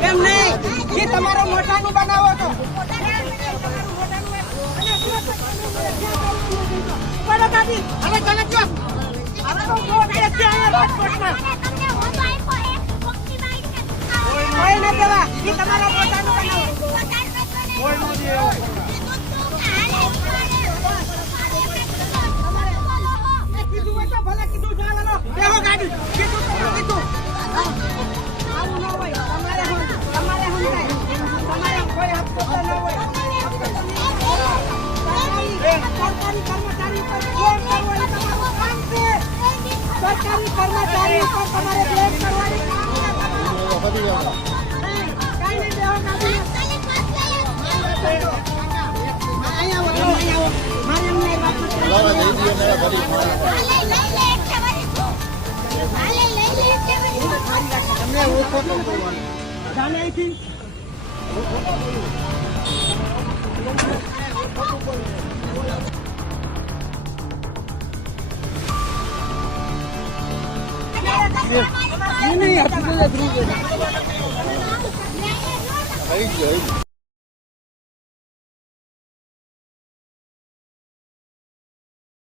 કેમ નહીં એ તમારો મોટાનું બનાવો છો હવે ચાલે જો હવે તો વોટ દે છે અહીંયા રાજકોટમાં કોઈ ન દેવા એ તમારા મોટાનું બનાવો કોઈ ન દે કીધું હોય તો ભલે કીધું ચાલો બેહો ગાડી કીધું તો કીધું આવું ન હોય તમારે તમારે કોઈ હપ્તો ન હોય સરકારી કર્મચારી પર ફોન કરવાનો તમારું કામ છે સરકારી કર્મચારી પર તમારે બ્લેમ કરવાની કાઈ નહીં બેહો ગાડી અહીંયા મારે એમને વાત તમને ઓછો ન કરવાનો જાણે અહીંથી નહીં